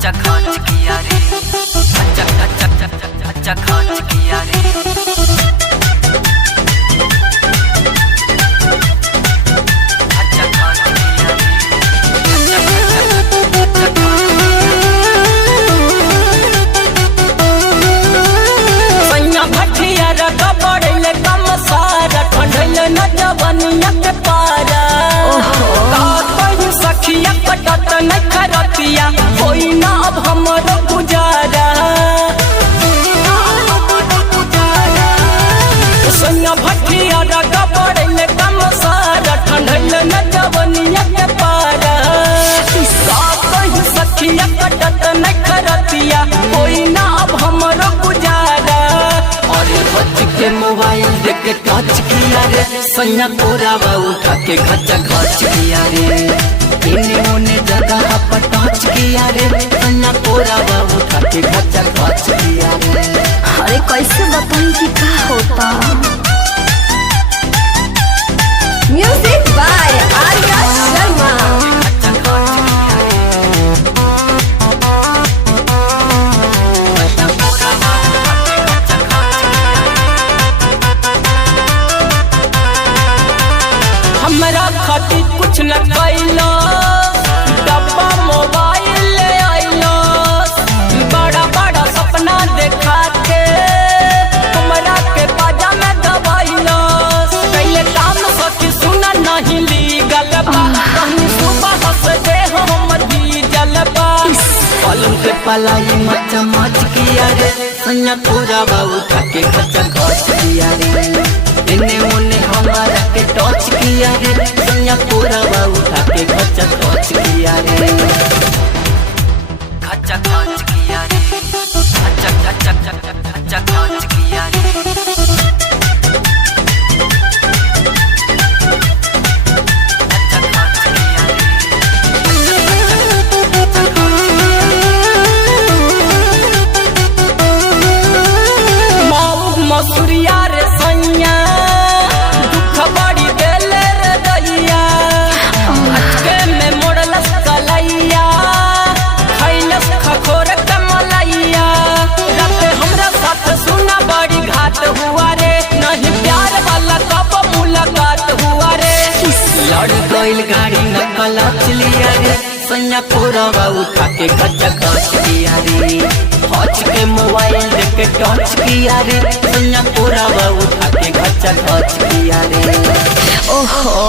अच्छा खर्च किया रे, अच्छा खर्च किया रे। जवनिया के पारा सखिया कटत न खरतिया कोई ना अब हमरो गुजारा। सैया भट्टिया रगा पड़े कम सारा ठंडल न जवनिया के पारा सखिया कटत न खरतिया कोई ना अब हमरो गुजारा। के मोबाइल देख के टच किया रे सैया कोरावा उठा के घचा घच किया रे। इन्हें उन्हें जगह पर टच किया रे सैया कोरावा उठा के घचा घच किया रे। अरे कैसे बताऊं कि क्या होता। Music by Arya Sharma. हमरा खातिर कुछ न कैलो डब्बा मोबाइल ले आइलो बड़ा बड़ा सपना देखा के हमरा के बाजा में दबाइलो। कैले काम सखी सुना नहीं लीगल बा कहीं सुबह हंस दे हमर भी जलबा। पलंग पे पलाई मच मच किया रे सैया कोरावा उठा के घचा घच किया रे। इन्हें उन्हें हमारा के टच किया रे सैया कोरावा उठा के घचा घच किया रे। घचा घच किया रे, घचा घच किया रे। मसूरिया रे सैया दुख बड़ी देले रे दैया अटके में मोड़लस कलैया खैलस खखोर कमलैया। रात हमरा साथ सुना बड़ी घात हुआ रे नहीं प्यार वाला कब मुलाकात हुआ रे। लड़ गइल गाड़ी न कलच लिया रे सैया कोरावा उठा के घचा घच किया रे। हच के मोबाइल देख के टच किया रे सैया कोरावा उठा के घचा घच किया रे। ओहो